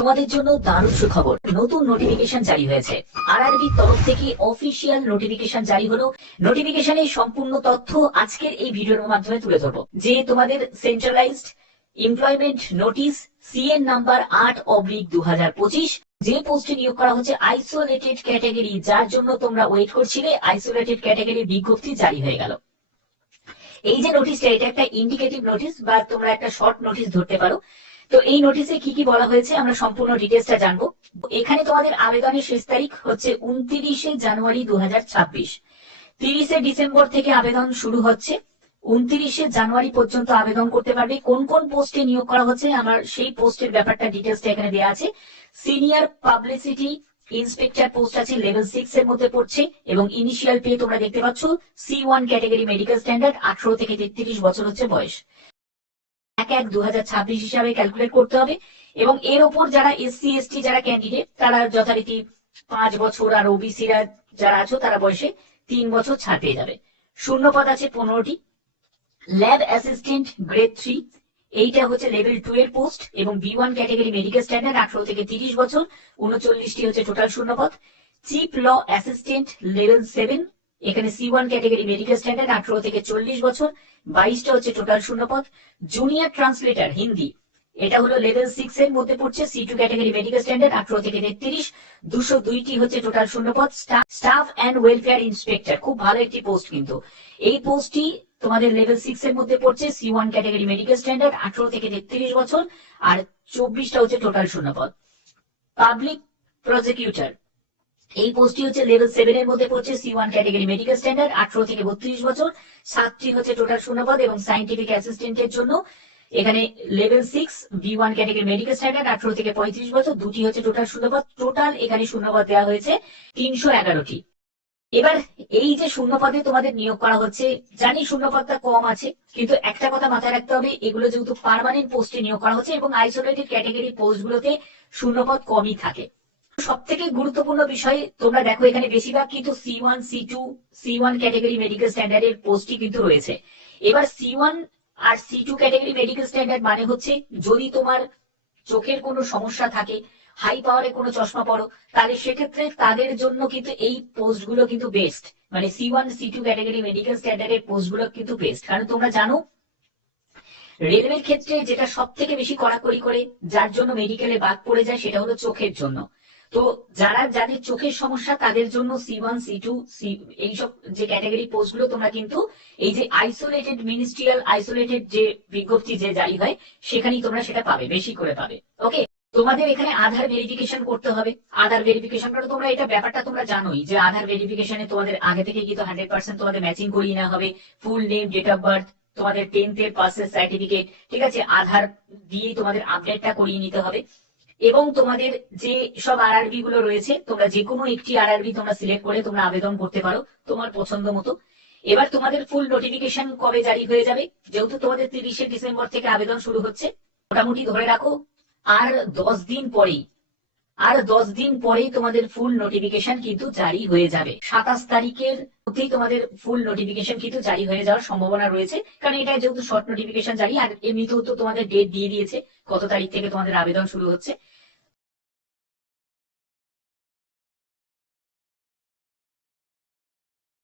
তোমাদের জন্য দারুণ সুখবর, নতুন নোটিফিকেশন জারি হয়েছে। আরআরবির তরফ থেকে অফিসিয়াল নোটিফিকেশন জারি হলো। নোটিফিকেশনের সম্পূর্ণ তথ্য আজকের এই ভিডিওর মাধ্যমে তুলে ধরবো। যে তোমাদের centralised employment notice CN number 8/2025, যে পোস্টে নিয়োগ করা হচ্ছে আইসোলেটেড ক্যাটাগরি, যার জন্য তোমরা ওয়েট করছিলে, আইসোলেটেড ক্যাটাগরি বিজ্ঞপ্তি জারি হয়ে গেল। এই যে নোটিশটা, এটা একটা ইন্ডিকেটিভ নোটিশ বা তোমরা একটা শর্ট নোটিশ ধরতে পারো। তো এই নোটিশে কি কি বলা হয়েছে আমরা সম্পূর্ণ ডিটেলসটা জানবো। এখানে তোমাদের আবেদনের শেষ তারিখ হচ্ছে 29শে জানুয়ারি 2026। 30শে ডিসেম্বর থেকে আবেদন শুরু হচ্ছে। 29শে জানুয়ারি পর্যন্ত আবেদন করতে পারবে। কোন কোন পোস্টে নিয়োগ করা হচ্ছে আমার সেই পোস্টের ব্যাপারটা ডিটেলসটা এখানে দেওয়া আছে। সিনিয়র পাবলিসিটি ইন্সপেক্টর পোস্ট আছে, লেভেল 6 এর মধ্যে পড়ছে এবং ইনিশিয়াল পে তোমরা দেখতে পাচ্ছ C1 ক্যাটাগরি মেডিকেল স্ট্যান্ডার্ড, 18 থেকে 33 বছর হচ্ছে বয়স। 1/1/2026 হিসাবে ক্যালকুলেট করতে হবে। এবং এর ওপর যারা SC/ST যারা ক্যান্ডিডেট, তারা যথারীতি 5 বছর, আর ওবিসিরা যারা আছো তারা বয়সে 3 বছর ছাড় পেয়ে যাবে। শূন্য পদ আছে 15টি। ল্যাব অ্যাসিস্ট্যান্ট গ্রেড 3, এইটা হচ্ছে লেভেল 2 এর পোস্ট এবং B1 ক্যাটাগরি মেডিকেল স্ট্যান্ডার্ড, 18 থেকে 30 বছর, 39টি হচ্ছে টোটাল শূন্য পদ। চিফ ল অ্যাসিস্ট্যান্ট লেভেল 7, এখানে C1 ক্যাটাগরি মেডিকেল স্ট্যান্ডার্ড, 18 থেকে 40 বছর, 22টা হচ্ছে টোটাল শূন্য পদ। জুনিয়র ট্রান্সলেটর হিন্দি, এটা হলো লেভেল 6 এর মধ্যে পড়ছে, C2 ক্যাটাগরি মেডিকেল স্ট্যান্ডার্ড, 18 থেকে 33, 202টি হচ্ছে টোটাল শূন্য পদ। স্টাফ অ্যান্ড ওয়েলফেয়ার ইন্সপেক্টর, খুব ভালো একটি পোস্ট কিন্তু। এই পোস্টটি তোমাদের লেভেল 6 এর মধ্যে পড়ছে, C1 ক্যাটাগরি মেডিকেল স্ট্যান্ডার্ড, 18 থেকে 33 বছর, আর 24টা হচ্ছে টোটাল শূন্য পদ। পাবলিক প্রসিকিউটর, এই পোস্টটি হচ্ছে লেভেল 7 এর মধ্যে পড়ছে, C1 ক্যাটাগরি মেডিকেল স্ট্যান্ডার্ড, 18 থেকে 32 বছর, 7টি হচ্ছে টোটাল শূন্যপদ। এবং সায়েন্টিফিক অ্যাসিস্ট্যান্টের জন্য এখানে level 6 B1 category medical standard, 18 থেকে 35 বছর, 2টি হচ্ছে টোটাল শূন্যপদ। টোটাল এখানে শূন্যপদ দেওয়া হয়েছে 311টি। এবার এই যে শূন্যপদে তোমাদের নিয়োগ করা হচ্ছে, জানি শূন্যপদটা কম আছে, কিন্তু একটা কথা মাথায় রাখতে হবে, এগুলো যেহেতু পার্মানেন্ট পোস্টে নিয়োগ করা হচ্ছে এবং আইসোলেটেড ক্যাটাগরি পোস্টগুলোতে শূন্যপদ কমই থাকে। সব থেকে গুরুত্বপূর্ণ বিষয় তোমরা দেখো, এখানে বেশিরভাগ কিন্তু C1 C2 C1 category medical স্ট্যান্ডার্ডের পোস্টই কিন্তু রয়েছে। এবার C1 আর C2 ক্যাটাগরি মেডিকেল স্ট্যান্ডার্ড মানে হচ্ছে, যদি তোমার চোখের কোনো সমস্যা থাকে, হাই পাওয়ারে কোনো চশমা পড়ো, তাহলে সেক্ষেত্রে তাদের জন্য কিন্তু এই পোস্টগুলো কিন্তু বেস্ট। মানে C1 C2 ক্যাটাগরি মেডিকেল স্ট্যান্ডার্ডের পোস্টগুলো কিন্তু বেস্ট। কারণ তোমরা জানো রেলওয়ের ক্ষেত্রে যেটা সব থেকে বেশি কড়াকড়ি করে, যার জন্য মেডিকেলে বাদ পড়ে যায়, সেটা হলো চোখের জন্য। তো যাদের চোখের সমস্যা, তাদের জন্য C1 C2 এইসব যে ক্যাটাগরি পোস্টগুলো তোমরা কিন্তু এই যে আইসোলেটেড মিনিস্ট্রিয়াল আইসোলেটেড যে বিজ্ঞপ্তি যে জারি হয়, সেখানেই তোমরা সেটা পাবে, বেশি করে পাবে। ওকে, তোমাদের এখানে আধার ভেরিফিকেশন করতে হবে। আধার ভেরিফিকেশন করে তোমরা এটা ব্যাপারটা তোমরা জানোই যে আধার ভেরিফিকেশনে তোমাদের আগে থেকে কিন্তু 100% তোমাদের ম্যাচিং করিয়ে নেওয়া হবে। Full name, date of birth, তোমাদের 10th এর পাসের সার্টিফিকেট, ঠিক আছে, আধার দিয়ে তোমাদের আপডেটটা করিয়ে নিতে হবে। এবং তোমাদের যে সব আরআরবি গুলো রয়েছে, তোমরা যে কোনো একটি আরআরবি তোমরা সিলেক্ট করে তোমরা আবেদন করতে পারো তোমার পছন্দ মতো। এবার তোমাদের ফুল নোটিফিকেশন কবে জারি হয়ে যাবে, যেহেতু তোমাদের 30শে ডিসেম্বর থেকে আবেদন শুরু হচ্ছে, মোটামুটি ধরে রাখো আর 10 দিন পরেই তোমাদের ফুল নোটিফিকেশন কিন্তু জারি হয়ে যাবে। 27 তারিখের মধ্যেই তোমাদের ফুল নোটিফিকেশন কিন্তু জারি হয়ে যাওয়ার সম্ভাবনা রয়েছে, কারণ এটা যেহেতু শর্ট নোটিফিকেশন জারি, আর এমনিতেও তো তোমাদের ডেট দিয়ে দিয়েছে কত তারিখ থেকে তোমাদের আবেদন শুরু হচ্ছে।